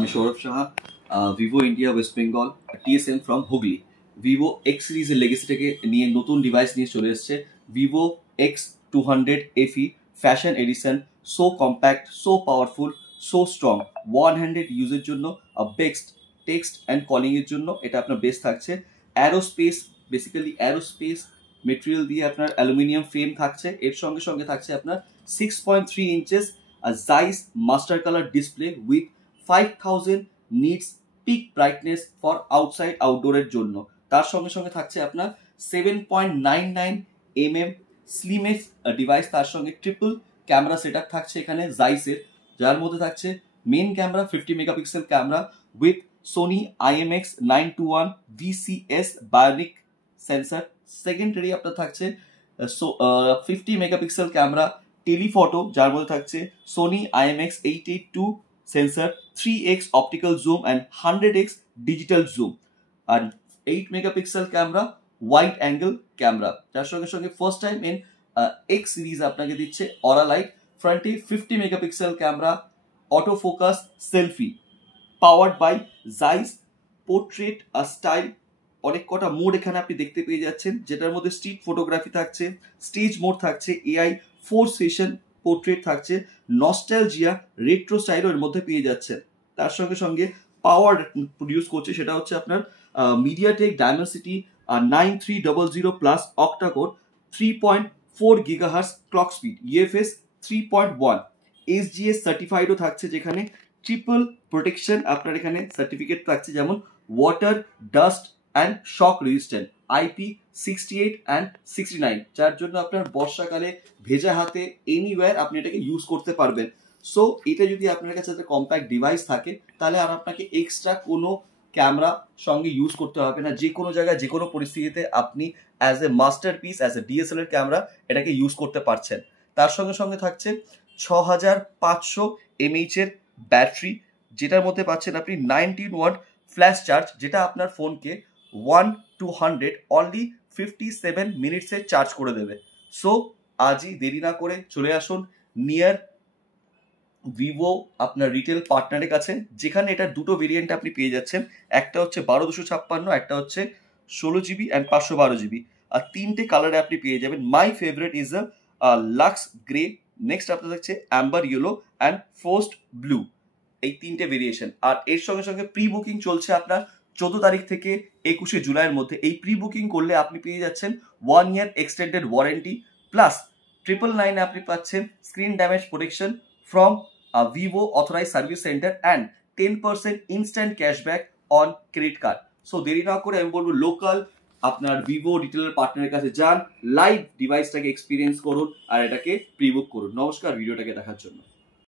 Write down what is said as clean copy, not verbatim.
আমি Sourav Saha, vivo India West Bengal, TSM from Hooghly. Vivo X সিরিজের লেগেসিটাকে নিয়ে নতুন ডিভাইস নিয়ে চলে এসছে vivo X200 FE fashion edition. So compact, so powerful, so strong. One handed ইউজের জন্য বেস্ট, টেক্সট অ্যান্ড কলিং এর জন্য এটা আপনার বেস্ট থাকছে। অ্যারোস্পেস, বেসিক্যালি অ্যারোস্পেস মেটেরিয়াল দিয়ে আপনার অ্যালুমিনিয়াম ফ্রেম থাকছে। এর সঙ্গে সঙ্গে থাকছে আপনার 6.3 inches Zeiss master colour display with 5000 nits peak brightness for outside আউটডোরের জন্য। তার সঙ্গে সঙ্গে থাকছে আপনার 7.99 mm স্লিমেস ডিভাইস। তার সঙ্গে ট্রিপল ক্যামেরা সেট আপ থাকছে এখানে জাইসের, যার মধ্যে থাকছে main camera 50 megapixel camera with Sony IMX921 VCS bionic sensor. Secondary আপনার থাকছে 50 মেগাপিক্সেল ক্যামেরা টেলিফটো, যার মধ্যে থাকছে সোনি IMX882 sensor, 3x optical zoom and 100x digital zoom, আর 8 megapixel camera wide angle camera. যার সঙ্গে সঙ্গে first time in X series আপনাকে দিচ্ছে অরা লাইট। ফ্রন্টে 50 megapixel camera, auto focus selfie, powered by Zeiss portrait style. অনেক কটা mode এখানে আপনি দেখতে পেয়ে যাচ্ছেন, যেটার মধ্যে স্ট্রিট ফটোগ্রাফি থাকছে, স্টেজ মোড থাকছে, AI 4 সেশন পোর্ট্রেট থাকছে, নস্টালজিয়া রেট্রো স্টাইলও এর মধ্যে পেয়ে যাচ্ছেন। তার সঙ্গে সঙ্গে পাওয়ার প্রডিউস করছে, সেটা হচ্ছে আপনার MediaTek Dimensity 9300 plus octa-core, 3.4 GHz clock speed, UFS 3.1, SGS সার্টিফাইডও থাকছে, যেখানে ট্রিপল প্রোটেকশন আপনার এখানে সার্টিফিকেট থাকছে, যেমন water, dust and shock resistant IP68 and 69, যার জন্য আপনার বর্ষাকালে ভেজা হাতে এনিওয়্যার আপনি এটাকে ইউজ করতে পারবেন। সো এটা যদি আপনার কাছে একটা কম্প্যাক্ট ডিভাইস থাকে, তাহলে আর আপনাকে এক্সট্রা কোনো ক্যামেরা সঙ্গে ইউজ করতে হবে না। যে কোনো জায়গায় যে কোনো পরিস্থিতিতে আপনি as a master piece, as a DSLR camera এটাকে ইউজ করতে পারছেন। তার সঙ্গে সঙ্গে থাকছে 6500 mAh এর ব্যাটারি, যেটার মধ্যে পাচ্ছেন আপনি 19 ওয়াট ফ্ল্যাশ চার্জ, যেটা আপনার ফোনকে 1 to 100 অনলি 57 মিনিটসে চার্জ করে দেবে। সো আজই দেরি না করে চলে আসুন নিয়ার ভিভো আপনার রিটেল পার্টনারের কাছে, যেখানে এটার দুটো ভেরিয়েন্ট আপনি পেয়ে যাচ্ছেন। একটা হচ্ছে 12256, একটা হচ্ছে 16GB অ্যান্ড 512GB, আর তিনটে কালারে আপনি পেয়ে যাবেন। My favourite is a luxe grey, next আপনার থাকছে amber yellow and frost blue, এই তিনটে ভেরিয়েশন। আর এর সঙ্গে সঙ্গে প্রি বুকিং চলছে আপনার 14 তারিখ থেকে 21শে জুলাইয়ের মধ্যে। এই প্রি বুকিং করলে আপনি পেয়ে যাচ্ছেন 1 ইয়ার এক্সটেন্ডেড ওয়ারেন্টি, প্লাস 999 আপনি পাচ্ছেন screen damage protection from vivo authorise service centre and 10% instant cashback on credit card. So দেরি না করে আমি বলবো লোকাল আপনার ভিভো রিটেলার পার্টনারের কাছে যান, লাইভ ডিভাইসটাকে এক্সপিরিয়েন্স করুন আর এটাকে প্রি বুক করুন। নমস্কার ভিডিওটাকে দেখার জন্য।